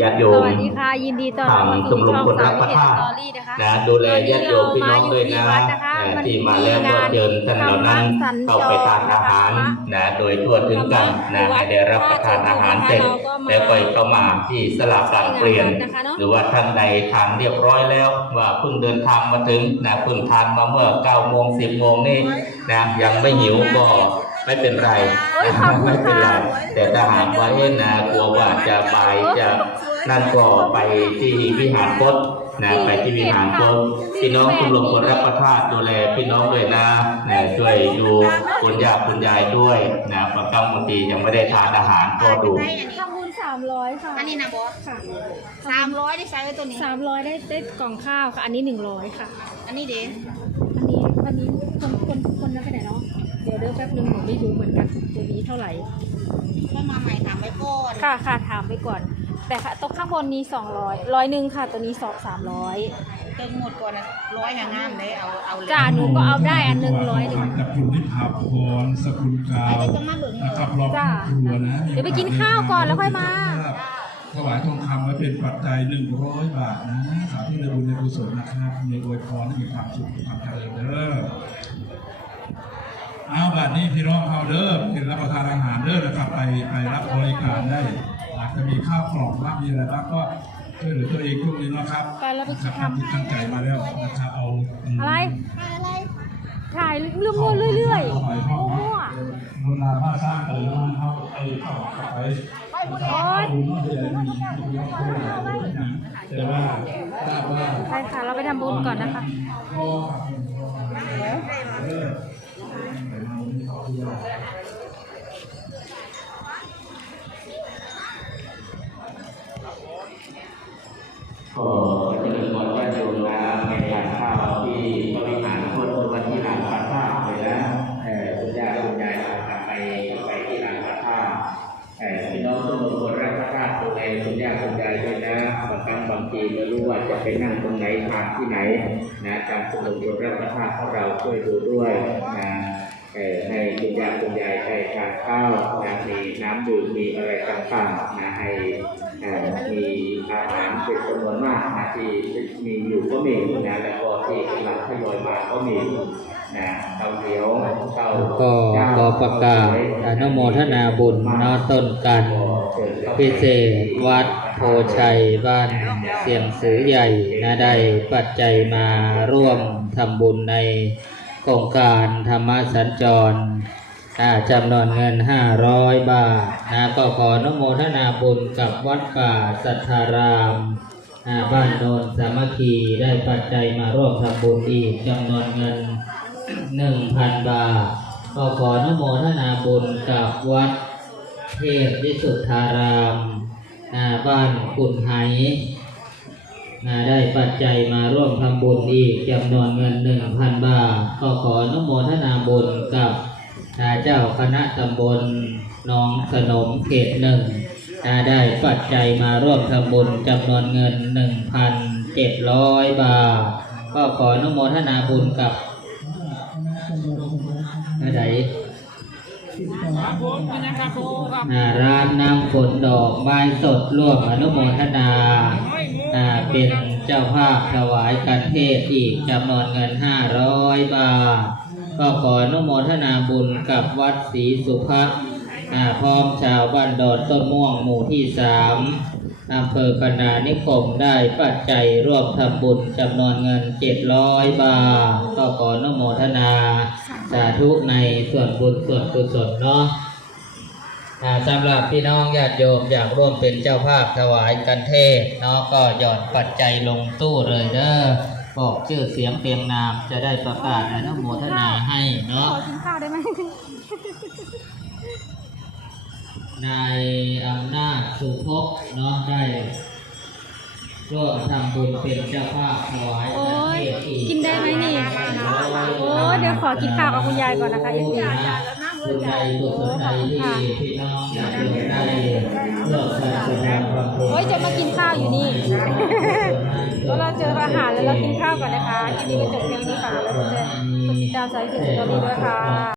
ญาติโยสมวัสดีค่ะยินดีต้อนรับทางมาชสู่มรมช่องคนสารัมกพวิระเทศธาตุสตอรี่นะคะนะดูแลญาติโยมพี่น้องด้วยนะวัดนะคะเอ่อมันที่มีมาแล้วก็งานเชิญท่านเหล่านั้นธรรมสัญจรเข้าไปทานอาหารนะคะนะโดยทั่วถึงกันนะให้ได้รับประทานอาหารเสร็จเราก็มาแล้วก็เข้ามาที่สลากการเปลี่ยนนะคะเนอะหรือว่าท่านใดทานเรียบร้อยแล้ว ว่าเพิ่งเดินทางมาถึงนะเพิ่งทานมาเมื่อ9โมง10โมงนี่นะยังไม่หิวก็ ไม่เป็นไรโอ้ยขอบคุณไม่เป็นไรค่ะแต่ถ้าหากว่าเอ๊ะนะกลัวว่าจะไปจะนั่นก็ไปที่วิหารพจน์นะไปที่วิหารพจน์พี่น้องทุกลงคนรับประทานดูแลพี่น้องด้วยนะนะช่วยดูคุณย่าคุณยายด้วยนะบางครั้งบางทียังไม่ได้ทานอาหารก็ดูได้อันนี้ทำบุญสามร้อยค่ะอันนี้นะบอสค่ะสามร้อยได้ใช้ไว้ตัวนี้สามร้อยได้ได้กล่องข้าวค่ะ อันนี้หนึ่งร้อยค่ะ อันนี้เด้ เดี๋ยวเดี๋ยวแป๊บนึงหนูไม่รู้เหมือนกันตัวนี้เท่าไหร่ถ้ามาใหม่ถามไว้ก่อนค่ะค่ะถามไปก่อน แต่ค่ะโต๊ะข้างบนนี้สองร้อยร้อยหนึ่งค่ะตัวนี้สองสามร้อยเติมหมดก่อนนะร้อยหางานเลยเอาเอาเลยจ้าหนูก็เอาได้อันหนึ่งร้อยหนึ่งจากคุณนิพาพรสกุลกาไอ้วก็จะมาเบิ่งนะครับรองจ้าครัวนะเดี๋ยวไปกินข้าวก่อนแล้วค่อยมาถวายทองคำไว้เป็นปัจจัยหนึ่งร้อยบาทนะสาธุในบุญในกุศลนะครับในอวยพรให้มีความสุขความเจริญเด้อเอาบัด นี้พี่น้องเอาเด้อเป็นรับประทานอาหารเด้อนะครับไปไปรับบริการได้อาจจะมีข้าวกล่องบ้างมีอะไรบ้างก็ช่วยเหลือตัวเองช่วงนี้นะครับไปแล้วไปกินครับข้าวที่ตั้งใจมาแล้วนะครับเอาอะไร อะไรถ่ายเรื่อยๆเรื่อยๆโอ้โหโบราณผ้าสร้างแต่ละมันเขาไอ้เข้าเข้าไปดูนอกจากมีมีครอบครัวนะแต่ว่าทราบว่า ไปค่ะเราไปทำบุญก่อนนะคะพ่ ว่าจะไปนั่งตรงไหนทานที่ไหนนะการสนุกคนรักพระธาตุของเราช่วยดูด้วยนะเอ่อให้คุณย่าคุณยายได้ทานข้าวนะมีน้ำดื่มมีอะไรต่างๆนะให้เอ่อมีอาหารเป็นจำนวนมากนะที่มีอยู่ก็มีนะแล้วก็ที่กำลังทยอยมาก็มีนะเต้าเหนียวเต้าก็ขอประกาศอนุโมทนาบุญณต้นกันพิเศษวัดโพชัยบ้านเสียงสือใหญ่นะได้ปัจจัยมาร่วมทำบุญในโครงการธรรมสัญจรอาจำนวนเงิน 500 บาทนะก็ขอนโมทนาบุญกับวัดป่าสัทธารามอาบ้านโนนสามัคคีได้ปัจจัยมาร่วมทำบุญอีกจำนวนเงินหนึ่งพันบาท ก็ขอนโมทนาบุญกับวัดเทพวิสุทธาราม นาบ้านกุนไหนาได้ปัจจัยมาร่วมทำบุญอีกจำนวนเงินหนึ่งพันบาท ก็ขออนุโมทนาบุญกับนาเจ้าคณะตำบลหนองสนมเขตหนึ่งนาได้ปัจจัยมาร่วมทำบุญจำนวนเงินหนึ่งพันเจ็ดร้อยบาท ก็ขออนุโมทนาบุญกับอะไร อ่าร้านนำฝนดอกไม้สดร่วมอนุโมทนาาเป็นเจ้าภาพถวายกันเทศอีกจำนวนเงินห้าร้อยบาท ก็ขออนุโมทนาบุญกับวัดศรีสุภัทอ่าพร้อมชาวบ้านดอนต้นม่วงหมู่ที่สามอำเภอพนานิคมได้ปัจจัยร่วมทำบุญจำนวนเงินเจ็ดร้อยบาท ก็ขออนุโมทนา สาธุในส่วนบุญส่วนกุศลเนาะอ่าสำหรับพี่น้องญาติโยมอยากร่วมเป็นเจ้าภาพถวายกันเทศเนาะก็หย่อนปัจจัยลงตู้เลยเด้อบอกชื่อเสียงเปียงนามจะได้ประกาศอนุโมทนาให้ขเนาะอกินข้าวได้ไหมนายอำนาจสุภพเนาะได้ร่วมทำบุญเป็นเจ้าภาพถวายโอ้กันยเทศอีกกินได้ไหมนี่โอ้ ยเดี๋ยวขอกินข้าวกับคุณยายก่อนนะคะเอฟซีบุญใดบุญใดที่พี่น้องอยากร่วมได้ร่วมกันแสดงความโอ้ยจะมากินข้าวอยู่นี่แล้วเราเจออาหารแล้วเรากินข้าวก่อนนะคะคลิปนี้ก็จบเพียงนี้ค่ะแล้วก็จะกดติดตามสายสื่อตอนนี้ด้วยค่ะ